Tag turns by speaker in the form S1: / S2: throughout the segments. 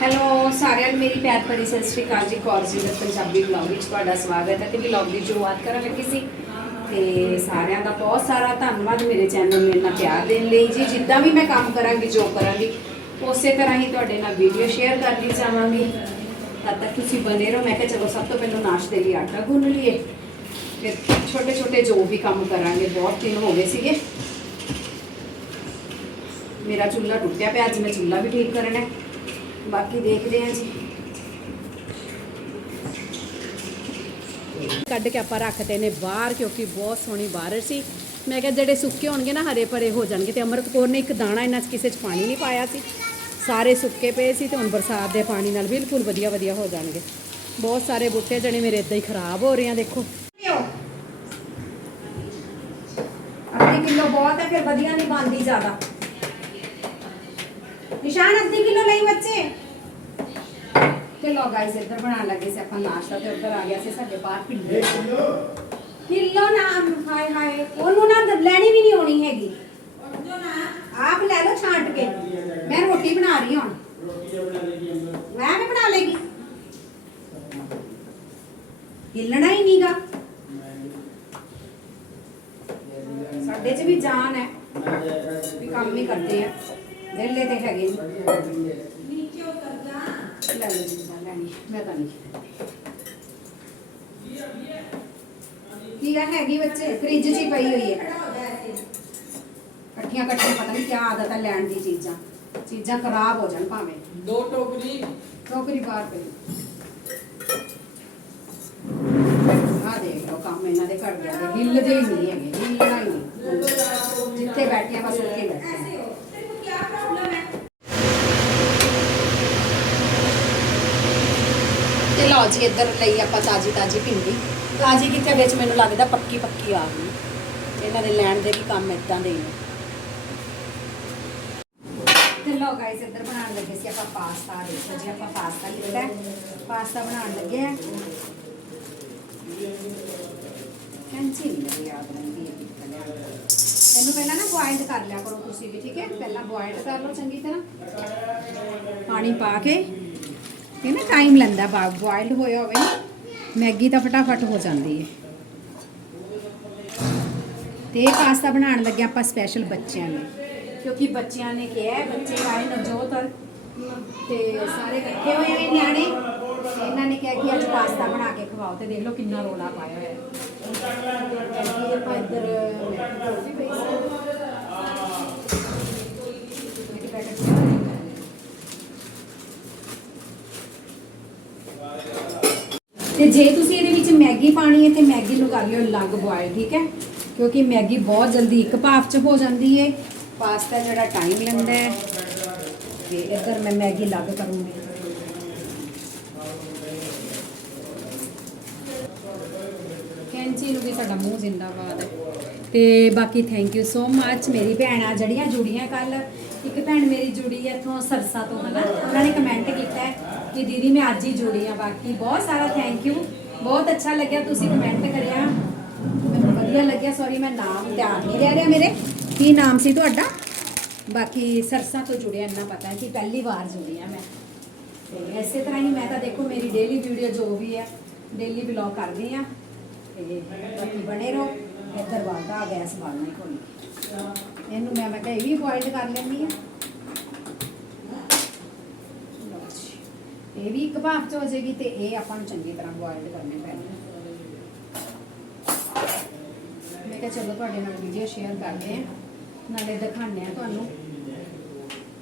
S1: Hello ਸਾਰਿਆਂ ਨੂੰ ਮੇਰੀ ਪਿਆਰ ਭਰੀ ਸਤਿ ਸ਼੍ਰੀ ਅਕਾਲ ਜੀ। ਕੌਰ ਕੌਰਜੀ ਦੇ ਪੰਜਾਬੀ ਵਲੌਗ ਵਿੱਚ ਤੁਹਾਡਾ ਸਵਾਗਤ ਹੈ ਤੇ ਵਲੌਗ ਦੀ ਸ਼ੁਰੂਆਤ ਕਰਨ ਲੱਗੀ ਸੀ, ਤੇ ਸਾਰਿਆਂ ਦਾ ਬਹੁਤ ਸਾਰਾ ਧੰਨਵਾਦ ਮੇਰੇ ਚੈਨਲ ਨੂੰ ਇੰਨਾ ਪਿਆਰ ਦੇਣ ਲਈ ਜੀ। ਜਿੱਦਾਂ ਵੀ ਮੈਂ ਕੰਮ ਕਰਾਂਗੀ, ਜੋ ਕਰਾਂਗੀ, ਉਸੇ ਤਰ੍ਹਾਂ ਹੀ ਤੁਹਾਡੇ ਨਾਲ ਵੀਡੀਓ ਸ਼ੇਅਰ ਕਰਦੀ ਜਾਵਾਂਗੀ। ਤਦ ਤੱਕ ਤੁਸੀਂ ਬਨੇ ਰਹੋ। ਮੈਂ ਕਿਹਾ, ਚਲੋ, ਸਭ ਤੋਂ ਪਹਿਲਾਂ ਨਾਸ਼ਤੇ ਲਈ ਆਟਾ ਗੁੰਨ ਲਈਏ। ਫਿਰ ਛੋਟੇ ਛੋਟੇ ਜੋ ਵੀ ਕੰਮ ਕਰਾਂਗੇ, ਬਹੁਤ ਦਿਨ ਹੋ ਗਏ ਸੀਗੇ। ਮੇਰਾ ਚੁੱਲ੍ਹਾ ਟੁੱਟਿਆ ਪਿਆ, ਅੱਜ ਮੈਂ ਚੁੱਲ੍ਹਾ ਵੀ ਠੀਕ ਕਰਨਾ ਹੈ। ਬਾਕੀ ਦੇਖਦੇ ਹਾਂ ਜੀ। ਕੱਢ ਕੇ ਆਪਾਂ ਰੱਖਦੇ ਨੇ ਬਾਹਰ ਕਿਉਂਕਿ ਬਹੁਤ ਸੋਹਣੀ ਬਾਰਿਸ਼ ਸੀ। ਮੈਂ ਕਿਹਾ ਜਿਹੜੇ ਸੁੱਕੇ ਹੋਣਗੇ ਨਾ ਹਰੇ ਭਰੇ ਹੋ ਜਾਣਗੇ ਤੇ ਅਮਰਤ ਕੌਰ ਨੇ ਇੱਕ ਦਾਣਾ ਇਹਨਾਂ 'ਚ ਕਿਸੇ 'ਚ ਪਾਣੀ ਨਹੀਂ ਪਾਇਆ ਸੀ। ਸਾਰੇ ਸੁੱਕੇ ਪਏ ਸੀ ਤੇ ਹੁਣ ਬਰਸਾਤ ਦੇ ਪਾਣੀ ਨਾਲ ਬਿਲਕੁਲ ਵਧੀਆ ਵਧੀਆ ਹੋ ਜਾਣਗੇ। ਬਹੁਤ ਸਾਰੇ ਬੂਟੇ ਜਣੇ ਮੇਰੇ ਇਦਾਂ ਹੀ ਖਰਾਬ ਹੋ ਰਹੇ ਆ ਦੇਖੋ। ਅੱਧੀ ਕਿਲੋ ਬਹੁਤ ਹੈ ਫਿਰ ਵਧੀਆ ਨਹੀਂ ਬਣਦੀ ਜ਼ਿਆਦਾ। ਨਿਸ਼ਾਨ ਅੱਧੀ ਕਿਲੋ ਲਈ ਬੱਚੇ। ਤੇ ਲੋ ਗਾਇਸ ਇੱਧਰ ਬਣਾਉਣ ਲੱਗੇ ਸੀ ਆਪਾਂ ਨਾਸ਼ਤਾ ਤੇ ਉੱਧਰ ਆ ਗਿਆ ਸੀ ਸਾਡੇ ਬਾਹਰ ਪਿੰਡੇ ਕਿਲੋ ਨਾ ਹਾਏ ਹਾਏ ਉਹਨੂੰ ਨਾ ਲੈਣੀ ਵੀ ਨਹੀਂ ਆਉਣੀ ਹੈਗੀ। ਆਪ ਲੈ ਲਓ ਛਾਂਟ ਕੇ। ਮੈਂ ਰੋਟੀ ਬਣਾ ਰਹੀ ਹਾਂ ਹੁਣ। ਮੈਂ ਵੀ ਬਣਾ ਲੇਗੀ ਹਿੱਲਣਾ ਹੀ ਨਹੀਂਗਾ ਸਾਡੇ 'ਚ ਵੀ ਜਾਨ ਹੈ। ਵੀ ਕੰਮ ਹੀ ਕਰਦੇ ਆ। ਵਿਹਲੇ ਤੇ ਹੈਗੇ ਨੀ ਲੈ ਲਓ ਜੀ ਮੈਂ ਲੈਣੀ ਮੈਂ ਤਾਂ ਨਹੀਂ ਕੀ ਆ ਹੈਗੀ ਬੱਚੇ? ਫ੍ਰਿਜ 'ਚ ਹੀ ਪਈ ਹੋਈ ਹੈ। ਇਕੱਠੀਆਂ ਇਕੱਠੀਆਂ ਪਤਾ ਨਹੀਂ ਕੀ ਆਦਤ ਹੈ ਲੈਣ ਦੀ ਚੀਜ਼ਾਂ। ਚੀਜ਼ਾਂ ਖਰਾਬ ਹੋ ਜਾਣ ਭਾਵੇਂ।
S2: ਦੋ ਟੋਕਰੀ।
S1: ਟੋਕਰੀ ਬਾਹਰ ਪਈ। ਆ ਦੇਖ ਲਓ ਕੰਮ ਇਹਨਾਂ ਦੇ ਘਰ ਦੇ ਆ ਹਿੱਲਦੇ ਹੀ ਨਹੀਂ ਹੈਗੇ ਹਿੱਲਣਾ ਹੀ ਨਹੀਂ ਜਿੱਥੇ ਬੈਠੇ ਆ ਬਸ ਉੱਥੇ ਹੀ ਬੈਠੇ ਆ। ਤੇ ਇੱਧਰ ਲਈ ਆਪਾਂ ਤਾਜੀ ਤਾਜੀ ਭਿੰਡੀ। ਤਾਜੀ ਕਿੱਥੇ ਵਿੱਚ ਮੈਨੂੰ ਲੱਗਦਾ ਪੱਕੀ ਪੱਕੀ ਆ ਗਈ। ਇਹਨਾਂ ਦੇ ਲੈਣ ਦੇ ਵੀ ਕੰਮ ਇਦਾਂ ਦੇ ਨੇ। ਤੇ ਲਓ ਗਾਇਸ ਇੱਧਰ ਬਣਾਉਣ ਲੱਗੇ ਸੀ ਆਪਾਂ ਪਾਸਤਾ। ਦੇਖੋ ਜੀ, ਆਪਾਂ ਪਾਸਤਾ ਲਿੱਤਾ ਪਾਸਤਾ ਬਣਾਉਣ ਲੱਗੇ ਆ ਕੰਚੀ ਨਹੀਂ ਲੱਗੀ, ਯਾਦ ਰਹਿੰਦੀ ਇਹਨੂੰ ਪਹਿਲਾਂ ਨਾ ਬੋਇਲਡ ਕਰ ਲਿਆ ਕਰੋ ਤੁਸੀਂ ਵੀ, ਠੀਕ ਹੈ? ਪਹਿਲਾਂ ਬੋਇਲਡ ਕਰ ਲਓ ਚੰਗੀ ਤਰ੍ਹਾਂ। ਪਾਣੀ ਪਾ ਕੇ। ਇਹ ਨਾ ਟਾਈਮ ਲੈਂਦਾ ਬੋਇਲਡ ਹੋਇਆ ਹੋਵੇ ਮੈਗੀ ਤਾਂ ਫਟਾਫਟ ਹੋ ਜਾਂਦੀ ਹੈ। ਤੇ ਪਾਸਤਾ ਬਣਾਉਣ ਲੱਗੇ ਆਪਾਂ ਸਪੈਸ਼ਲ ਬੱਚਿਆਂ ਲਈ। ਕਿਉਂਕਿ ਬੱਚਿਆਂ ਨੇ ਕਿਹਾ ਹੈ, ਬੱਚੇ ਆਏ ਨਵਜੋਤ ਤੇ ਸਾਰੇ ਇਕੱਠੇ ਹੋਏ ਹੋਏ ਨਿਆਣੇ। ਇਹਨਾਂ ਨੇ ਕਿਹਾ ਕਿ ਅੱਜ ਪਾਸਤਾ ਬਣਾ ਕੇ ਖਵਾਓ ਤੇ ਦੇਖ ਲਓ ਕਿੰਨਾ ਰੋਲਾ ਪਾਇਆ ਹੋਇਆ ਹੈ। ਆਪਾਂ ਇੱਧਰ ਕਾਫੀ ਪਈ ਸੀ ਇੱਕ ਪੈਕੇਟ ਤੇ ਜੇ ਤੁਸੀਂ ਇਹਦੇ ਵਿੱਚ ਮੈਗੀ ਪਾਣੀ ਹੈ ਤੇ ਮੈਗੀ ਨੂੰ ਕਰ ਲਿਓ ਅਲੱਗ ਬੋਇਲ ਠੀਕ ਹੈ? ਕਿਉਂਕਿ ਮੈਗੀ ਬਹੁਤ ਜਲਦੀ ਇੱਕ ਭਾਫ 'ਚ ਹੋ ਜਾਂਦੀ ਹੈ। ਪਾਸਤਾ ਜਿਹੜਾ ਟਾਈਮ ਲੈਂਦਾ ਹੈ। ਤੇ ਇੱਧਰ ਮੈਂ ਮੈਗੀ ਅਲੱਗ ਕਰੂੰਗੀ। ਕੈਂਚੀ ਨੂੰ ਵੀ ਸਾਡਾ ਮੂੰਹ ਜ਼ਿੰਦਾਬਾਦ ਹੈ। ਤੇ ਬਾਕੀ ਥੈਂਕ ਯੂ ਸੋ ਮੱਚ ਮੇਰੀ ਭੈਣਾਂ ਜਿਹੜੀਆਂ ਜੁੜੀਆਂ ਕੱਲ ਇੱਕ ਭੈਣ ਮੇਰੀ ਜੁੜੀ ਹੈ ਇੱਥੋਂ ਸਰਸਾ ਤੋਂ, ਹਨਾ? ਉਹਨਾਂ ਨੇ ਕਮੈਂਟ ਕੀਤਾ ਹੈ ਕਿ ਦੀਦੀ ਮੈਂ ਅੱਜ ਹੀ ਜੁੜੀ ਆ ਬਾਕੀ। ਬਹੁਤ ਸਾਰਾ ਥੈਂਕ ਯੂ ਬਹੁਤ ਅੱਛਾ ਲੱਗਿਆ, ਤੁਸੀਂ ਕਮੈਂਟ ਕਰਿਆ। ਮੈਨੂੰ ਵਧੀਆ ਲੱਗਿਆ ਸੌਰੀ ਮੈਂ ਨਾਮ ਧਿਆਨ ਨਹੀਂ ਰਹਿ ਰਿਹਾ ਮੇਰੇ। ਕੀ ਨਾਮ ਸੀ ਤੁਹਾਡਾ? ਬਾਕੀ ਸਰਸਾ ਤੋਂ ਜੁੜਿਆ, ਇੰਨਾ ਪਤਾ ਹੈ ਕਿ ਪਹਿਲੀ ਵਾਰ ਜੁੜੀ ਆ ਮੈਂ। ਤੇ ਇਸੇ ਤਰ੍ਹਾਂ ਹੀ ਮੈਂ ਤਾਂ ਦੇਖੋ, ਮੇਰੀ ਡੇਲੀ ਵੀਡੀਓ ਜੋ ਵੀ ਹੈ ਡੇਲੀ ਬਲੌਗ ਕਰਦੀ ਆ ਤੇ ਬਾਕੀ ਬਣੇ ਰਹੋ, ਇੱਧਰ ਵਾਗਾ ਗੈਸ ਬਾਲਣਾ ਹੀ ਕੋਲ ਇਹਨੂੰ ਮੈਂ ਮੈਂ ਕਿਹਾ ਇਹ ਵੀ ਬੋਇਲਡ ਕਰ ਲੈਂਦੀ ਆ ਇਹ ਵੀ ਇੱਕ ਭਾਫ ਚ ਹੋ ਜਾਏਗੀ ਤੇ ਇਹ ਆਪਾਂ ਨੂੰ ਚੰਗੀ ਤਰ੍ਹਾਂ ਬੋਇਲਡ ਕਰਨੇ ਪੈਣੇ ਮੈਂ ਕਿਹਾ ਚਲੋ ਤੁਹਾਡੇ ਨਾਲ ਵੀਡੀਓ ਸ਼ੇਅਰ ਕਰਦੇ ਆ ਨਾਲੇ ਦਿਖਾਉਂਦੇ ਆ ਤੁਹਾਨੂੰ।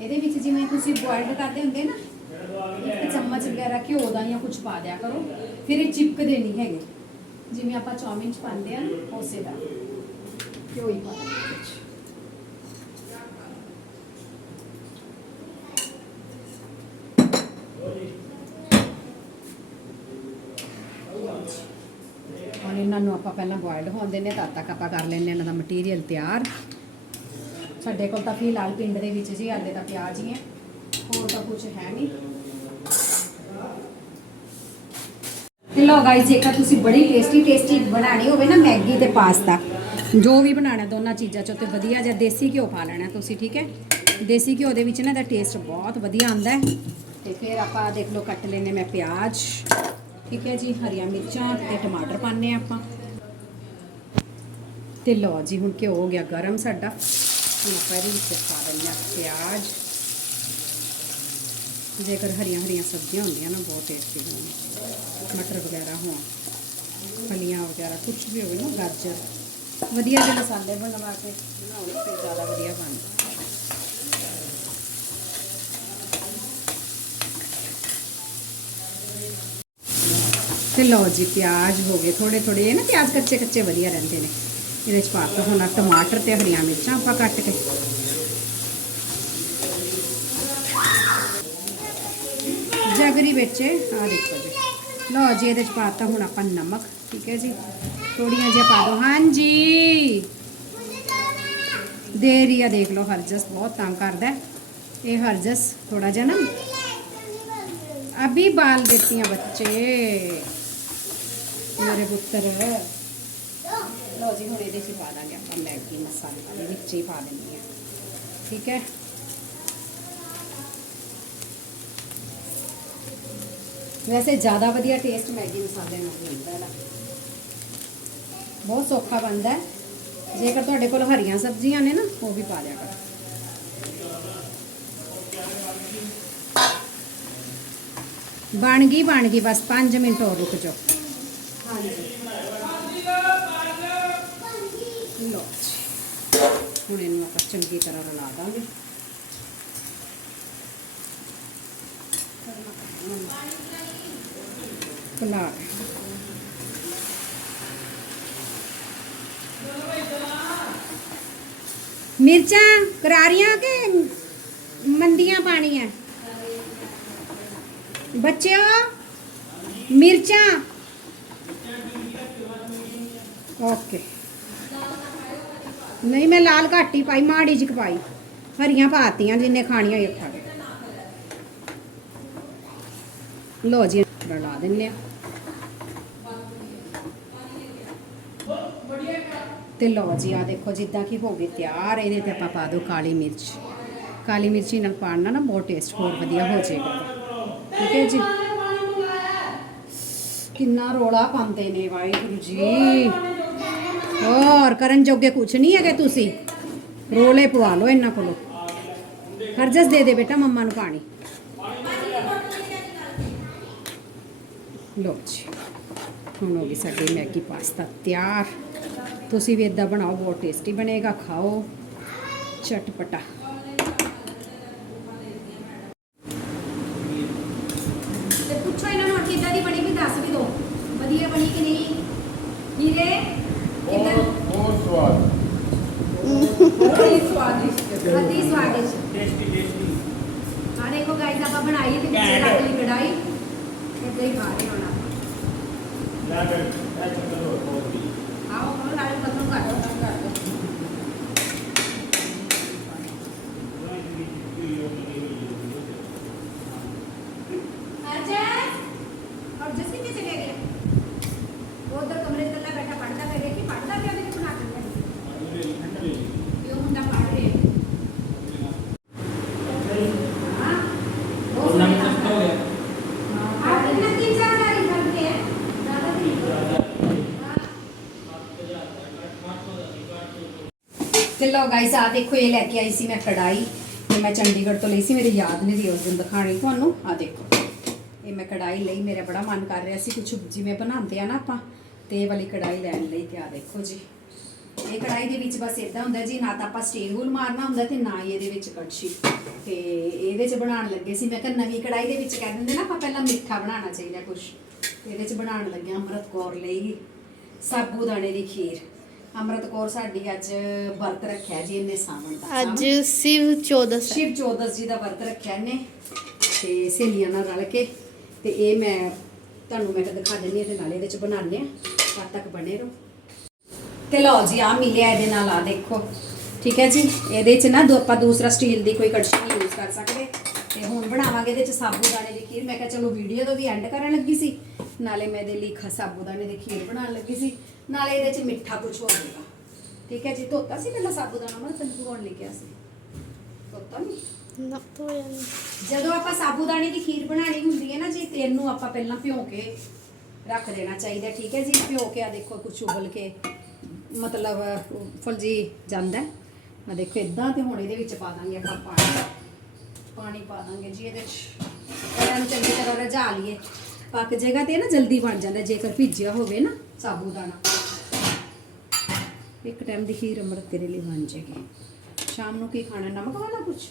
S1: ਇਹਦੇ ਵਿੱਚ ਜਿਵੇਂ ਤੁਸੀਂ ਬੋਇਲਡ ਕਰਦੇ ਹੁੰਦੇ ਨਾ, ਇੱਕ ਚਮਚ ਵਗੈਰਾ ਘਿਓ ਦਾ ਜਾਂ ਕੁਝ ਪਾ ਦਿਆ ਕਰੋ, ਫਿਰ ਇਹ ਚਿਪਕਦੇ ਨਹੀਂ ਹੈਗੇ। ਜਿਵੇਂ ਆਪਾਂ ਚੌਮਿਨ ਚ ਪਾਉਂਦੇ ਆ ਨਾ, ਉਸੇ ਦਾ ਘਿਓ ਹੀ ਪਾਣਾ ਹੁਣ ਇਹਨਾਂ ਨੂੰ ਆਪਾਂ ਪਹਿਲਾਂ ਬੋਇਲਡ ਹੋਣ ਦਿੰਦੇ ਹਾਂ, ਤਦ ਤੱਕ ਆਪਾਂ ਕਰ ਲੈਂਦੇ ਹਾਂ ਇਹਨਾਂ ਦਾ ਮਟੀਰੀਅਲ ਤਿਆਰ। ਸਾਡੇ ਕੋਲ ਤਾਂ ਫਿਲਹਾਲ ਪਿੰਡ ਦੇ ਵਿੱਚ ਜੀ ਹਾਲੇ ਤਾਂ ਪਿਆਜ਼ ਹੀ ਹੈ ਹੋਰ ਤਾਂ ਕੁਝ ਹੈ ਨਹੀਂ। ਤੇ ਲੋ ਗਾਇਸ ਜੇਕਰ ਤੁਸੀਂ ਬੜੀ ਟੇਸਟੀ ਟੇਸਟੀ ਬਣਾਣੀ ਹੋਵੇ ਨਾ ਮੈਗੀ ਤੇ ਪਾਸਤਾ ਜੋ ਵੀ ਬਣਾਣਾ ਦੋਨਾਂ ਚੀਜ਼ਾਂ ਚੋਂ ਤੇ ਵਧੀਆ ਜਿਹਾ ਦੇਸੀ ਘਿਓ ਪਾ ਲੈਣਾ ਤੁਸੀਂ ਠੀਕ ਹੈ? ਦੇਸੀ ਘਿਓ ਦੇ ਵਿੱਚ ਨਾ ਇਹਦਾ ਟੇਸਟ ਬਹੁਤ ਵਧੀਆ ਆਉਂਦਾ ਹੈ। ਤੇ ਫਿਰ ਆਪਾਂ ਦੇਖ ਲਓ ਕੱਟ ਲੈਨੇ ਮੈਂ ਪਿਆਜ਼ ਠੀਕ ਹੈ ਜੀ ਹਰੀਆਂ ਮਿਰਚਾਂ ਤੇ ਟਮਾਟਰ ਪਾਣੇ ਆਪਾਂ। ਤੇ ਲਓ ਜੀ, ਹੁਣ ਘਿਓ ਹੋ ਗਿਆ ਗਰਮ ਸਾਡਾ। ਹੁਣ ਆਪਾਂ ਇਹਦੇ ਵਿੱਚ ਪਾ ਦਿੰਦੇ ਹਾਂ ਪਿਆਜ਼। ਜੇਕਰ ਹਰੀਆਂ ਹਰੀਆਂ ਸਬਜ਼ੀਆਂ ਹੁੰਦੀਆਂ ਨਾ, ਬਹੁਤ ਟੇਸਟੀ ਬਣਦੀਆਂ। ਮਟਰ ਵਗੈਰਾ ਹੋਣ, ਫਲੀਆਂ ਵਗੈਰਾ ਕੁਝ ਵੀ ਹੋਵੇ ਨਾ, ਗਾਜਰ। ਵਧੀਆ ਜਿਹੇ ਮਸਾਲੇ ਬਣਵਾ ਕੇ ਬਣਾਉਣੇ ਫਿਰ ਜ਼ਿਆਦਾ ਵਧੀਆ ਬਣਦਾ। ਤੇ ਲਓ ਜੀ, ਪਿਆਜ਼ ਹੋ ਗਏ ਥੋੜੇ ਥੋੜੇ ਇਹ ਨਾ ਪਿਆਜ਼ ਕੱਚੇ ਕੱਚੇ ਵਧੀਆ ਰਹਿੰਦੇ ਨੇ। ਇਹਦੇ ਵਿੱਚ ਪਾਤਾ ਹੁਣ ਟਮਾਟਰ ਤੇ ਹਰੀਆਂ ਮਿਰਚਾਂ ਆਪਾਂ ਕੱਟ ਕੇ। ਜਗਰੀ ਵਿੱਚ ਆ ਦੇਖੋ ਜੀ। ਲਓ ਜੀ, ਇਹਦੇ ਚ ਪਾਤਾ ਹੁਣ ਆਪਾਂ ਨਮਕ, ਠੀਕ ਹੈ ਜੀ। ਥੋੜੀਆਂ ਜਿਹਾ ਪਾ ਦਿਓ। ਹਾਂਜੀ। ਦੇਰੀ ਆ, ਦੇਖ ਲਓ, ਹਰਜਸ ਬਹੁਤ ਤੰਗ ਕਰਦਾ। ਇਹ ਹਰਜਸ ਥੋੜਾ ਜਿਹਾ ਨਾ ਅਭੀ ਬਾਲ ਦਿੱਤੀਆਂ ਬੱਚੇ। ਮੇਰੇ ਪੁੱਤਰ। ਲਓ ਜੀ ਹੁਣ ਇਹਦੇ ਚ ਪਾ ਦਾਂਗੇ ਆਪਾਂ ਮੈਗੀ ਮਸਾਲਾ ਇਹ ਵਿੱਚ ਹੀ ਪਾ ਦਿੰਦੀ ਆ ਠੀਕ ਹੈ ਵੈਸੇ ਜ਼ਿਆਦਾ ਵਧੀਆ ਟੇਸਟ ਮੈਗੀ ਮਸਾਲੇ ਨਾਲ ਹੁੰਦਾ ਹੈ ਨਾ ਬਹੁਤ ਸੌਖਾ ਬਣਦਾ ਹੈ ਜੇਕਰ ਤੁਹਾਡੇ ਕੋਲ ਹਰੀਆਂ ਸਬਜ਼ੀਆਂ ਨੇ ਨਾ ਉਹ ਵੀ ਪਾ ਲਿਆ ਕਰੋ ਬਣ ਗਈ ਬਣ ਗਈ ਬਸ 5 ਮਿੰਟ ਹੋਰ ਰੁਕ ਜਾਓ ਹਾਂਜੀ ਲਓ ਜੀ। ਹੁਣ ਇਹਨੂੰ ਆਪਾਂ ਚੰਗੀ ਤਰ੍ਹਾਂ ਰਲਾ ਦਾਂਗੇ। ਕਲਾ ਮਿਰਚਾਂ ਕਰਾਰੀਆਂ ਕਿ ਮੰਦੀਆਂ ਪਾਣੀਆਂ ਬੱਚਿਓ, ਮਿਰਚਾਂ। ਓਕੇ। ਨਹੀਂ, ਮੈਂ ਲਾਲ ਘੱਟ ਹੀ ਪਾਈ, ਮਾੜੀ ਜਿਹੀ ਪਾਈ। ਹਰੀਆਂ ਪਾਤੀਆਂ ਜਿੰਨੇ ਖਾਣੀਆਂ ਇਹ ਖਾ ਲਓ ਲੋ ਜੀ ਰਲਾ ਦਿੰਦੇ ਆ। ਤੇ ਲਓ ਜੀ ਆ ਦੇਖੋ, ਜਿੱਦਾਂ ਕਿ ਹੋ ਗਏ ਤਿਆਰ, ਇਹਦੇ ਤੇ ਆਪਾਂ ਪਾ ਦੋ ਕਾਲੀ ਮਿਰਚ। ਕਾਲੀ ਮਿਰਚੀ ਨਾਲ ਪਾਉਣ ਨਾਲ ਨਾ ਬਹੁਤ ਟੇਸਟ ਹੋਰ ਵਧੀਆ ਹੋ ਜਾਏਗਾ। ਠੀਕ ਹੈ ਜੀ। ਕਿੰਨਾ ਰੋਲਾ ਪਾਉਂਦੇ ਨੇ ਵਾਹਿਗੁਰੂ ਜੀ। ਹੋਰ ਕਰਨ ਜੋਗੇ ਕੁਛ ਨਹੀਂ ਹੈਗੇ ਤੁਸੀਂ। ਰੋਲੇ ਪਵਾ ਲਓ ਇਹਨਾਂ ਕੋਲੋਂ। ਹਰਜਸ ਦੇ ਦੇ ਬੇਟਾ ਮੰਮਾ ਨੂੰ ਪਾਣੀ। ਲਓ ਜੀ, ਹੁਣ ਹੋ ਗਈ ਸਾਡੀ ਮੈਗੀ ਪਾਸਤਾ ਤਿਆਰ। ਤੁਸੀਂ ਵੀ ਇਦਾਂ ਬਣਾਓ, ਬਹੁਤ ਟੇਸਟੀ ਬਣੇਗਾ, ਖਾਓ। ਚਟਪਟਾ ਤੇ ਪੁੱਛੋ ਇਹਨਾਂ ਨੂੰ ਹੁਣ ਕਿੱਦਾਂ ਦੀ ਬਣੀ ਵੀ ਦੱਸ ਵੀ ਦਿਓ ਵਧੀਆ ਬਣੀ ਕਿ ਨਹੀਂ ਹੀਰੇ ਕਿੱਦਾਂ
S2: ਬਹੁਤ ਬਹੁਤ ਸਵਾਦ
S1: ਬੜੀ ਸਵਾਦਿਸ਼ਟ ਅਤੀ ਸਵਾਦਿਸ਼ਟ।
S2: ਟੇਸਟੀ ਟੇਸਟੀ
S1: ਆ ਦੇਖੋ ਗਾਈਸ ਆਪਾਂ ਬਣਾਈ ਤੇ ਵਿੱਚ ਰੱਖ ਲਈ ਕੜਾਈ ਇੱਦਾਂ ਹੀ ਖਾ ਰਹੇ ਹੁਣ
S2: ਲੈ ਕੇ ਇਹ ਚੱਕਰ ਹੋਰ ਵੀ
S1: ਆਓ ਕੋਲ ਨਾਲ ਬਤਨ ਕਰ ਦੋ ਕਰ ਦੋ ਤੇ ਲਓ ਗਾਇਸ ਆ ਦੇਖੋ, ਇਹ ਲੈ ਕੇ ਆਈ ਸੀ ਮੈਂ ਕੜਾਈ ਤੇ ਮੈਂ ਚੰਡੀਗੜ੍ਹ ਤੋਂ ਲਈ ਸੀ, ਮੇਰੀ ਯਾਦ ਨਹੀਂ ਰਹੀ ਉਸ ਦਿਨ ਦਿਖਾਣੀ ਤੁਹਾਨੂੰ। ਆ ਦੇਖੋ, ਇਹ ਮੈਂ ਕੜਾਈ ਲਈ, ਮੇਰਾ ਬੜਾ ਮਨ ਕਰ ਰਿਹਾ ਸੀ ਕੁਝ ਜਿਵੇਂ ਬਣਾਉਂਦੇ ਆ ਨਾ ਆਪਾਂ, ਤੇ ਇਹ ਵਾਲੀ ਕੜਾਈ ਲੈਣ ਲਈ ਤੇ ਆ ਦੇਖੋ ਜੀ। ਇਹ ਕੜਾਈ ਦੇ ਵਿੱਚ ਬਸ ਇਦਾਂ ਹੁੰਦਾ ਜੀ, ਨਾ ਤਾਂ ਆਪਾਂ ਸਟੀਲ ਵੂਲ ਮਾਰਨਾ ਹੁੰਦਾ ਤੇ ਨਾ ਹੀ ਇਹਦੇ ਵਿੱਚ ਕੜਛੀ। ਤੇ ਇਹਦੇ 'ਚ ਬਣਾਉਣ ਲੱਗੇ ਸੀ, ਮੈਂ ਕਿਹਾ ਨਵੀਂ ਕੜਾਈ ਦੇ ਵਿੱਚ ਕਹਿ ਦਿੰਦੇ ਨਾ ਆਪਾਂ, ਪਹਿਲਾਂ ਮਿੱਠਾ ਬਣਾਉਣਾ ਚਾਹੀਦਾ ਕੁਝ ਇਹਦੇ 'ਚ ਬਣਾਉਣ ਲੱਗਿਆ ਅੰਮ੍ਰਿਤ ਕੌਰ ਲਈ ਸਾਬੂ ਦਾਣੇ ਦੀ ਖੀਰ। ਅੰਮ੍ਰਿਤ ਕੌਰ ਸਾਡੀ ਅੱਜ ਵਰਤ ਰੱਖਿਆ ਜੀ ਇਹਨੇ ਸਾਵਣ ਦਾ
S3: ਅੱਜ ਸਿਵ 14 ਹੈ
S1: ਸ਼ਿਵ ਚੌਦਸ ਜੀ ਦਾ ਵਰਤ ਰੱਖਿਆ ਇਹਨੇ ਤੇ ਸਹੇਲੀਆਂ ਨਾਲ ਰਲ ਕੇ ਤੇ ਇਹ ਮੈਂ ਤੁਹਾਨੂੰ ਮੈਂ ਦਿਖਾ ਹਾਂ ਤੇ ਨਾਲੇ ਇਹਦੇ ਚ ਬਣਾਉਂਦੇ ਆ ਕਦ ਤੱਕ ਬਣੇ ਰਹੋ। ਤੇ ਲਓ ਜੀ ਆ ਮਿਲਿਆ ਇਹਦੇ ਨਾਲ ਆ ਦੇਖੋ। ਠੀਕ ਹੈ ਜੀ? ਇਹਦੇ ਚ ਨਾ ਦੋ ਆਪਾਂ ਦੂਸਰਾ ਸਟੀਲ ਦੀ ਕੋਈ ਕੜਛੀ ਨਹੀਂ ਯੂਜ਼ ਕਰ ਸਕਦੇ। ਤੇ ਹੁਣ ਬਣਾਵਾਂਗੇ ਇਹਦੇ ਚ ਸਾਬੂਦਾਣੇ ਦੀ ਖੀਰ। ਮੈਂ ਕਿਹਾ ਚਲੋ ਵੀਡੀਓ ਤੋਂ ਵੀ ਐਂਡ ਕਰਨ ਲੱਗੀ ਸੀ। ਨਾਲੇ ਮੈਂ ਇਹਦੇ ਲਈ ਖ- ਸਾਬੂਦਾਣੇ ਦੀ ਖੀਰ ਬਣਾਉਣ ਲੱਗੀ ਸੀ। ਨਾਲੇ ਇਹਦੇ ਚ ਮਿੱਠਾ ਕੁਝ ਹੋ ਜਾਏਗਾ ਠੀਕ ਹੈ ਜੀ ਧੋਤਾ ਸੀ ਪਹਿਲਾਂ ਸਾਬੂਦਾਨਾ ਮੈਂ ਤੈਨੂੰ ਧੋਣ ਲਿਖਿਆ ਸੀ? ਧੋਤਾ ਨਹੀਂ?
S3: ਨਾ ਧੋਇਆ ਨਹੀਂ
S1: ਜਦੋਂ ਆਪਾਂ ਸਾਬੂਦਾਣੇ ਦੀ ਖੀਰ ਬਣਾਣੀ ਹੁੰਦੀ ਹੈ ਨਾ ਜੀ ਤੇ ਇਹਨੂੰ ਆਪਾਂ ਪਹਿਲਾਂ ਭਿਉਂ ਕੇ ਰੱਖ ਦੇਣਾ ਚਾਹੀਦਾ ਠੀਕ ਹੈ ਜੀ? ਭਿਉਂ ਕੇ ਆ ਦੇਖੋ ਕੁਛ ਉਬਲ ਕੇ ਮਤਲਬ ਫੁੱਲ ਜੀ ਜਾਂਦਾ ਆ ਦੇਖੋ ਇਦਾਂ ਤੇ ਹੁਣ ਇਹਦੇ ਵਿੱਚ ਪਾ ਦਾਂਗੇ ਆਪਾਂ ਪਾਣੀ। ਪਾਣੀ ਪਾ ਦਾਂਗੇ ਜੀ ਇਹਦੇ ਵਿੱਚ ਇਹਨਾਂ ਨੂੰ ਚੰਗੀ ਤਰ੍ਹਾਂ ਰਝਾ ਲਈਏ। ਪੱਕ ਜੇਗਾ ਤੇ ਨਾ ਜਲਦੀ ਬਣ ਜਾਂਦਾ ਜੇਕਰ ਭਿੱਜਿਆ ਹੋਵੇ ਨਾ ਸਾਬੂਦਾਣਾ। ਇੱਕ ਟਾਈਮ ਦੀ ਖੀਰ ਅੰਮ੍ਰਿਤ ਤੇਰੇ ਲਈ ਬਣ ਜੇਗੀ ਸ਼ਾਮ ਨੂੰ ਕੀ ਖਾਣਾ ਨਮਕ ਵਾਲਾ ਕੁਛ?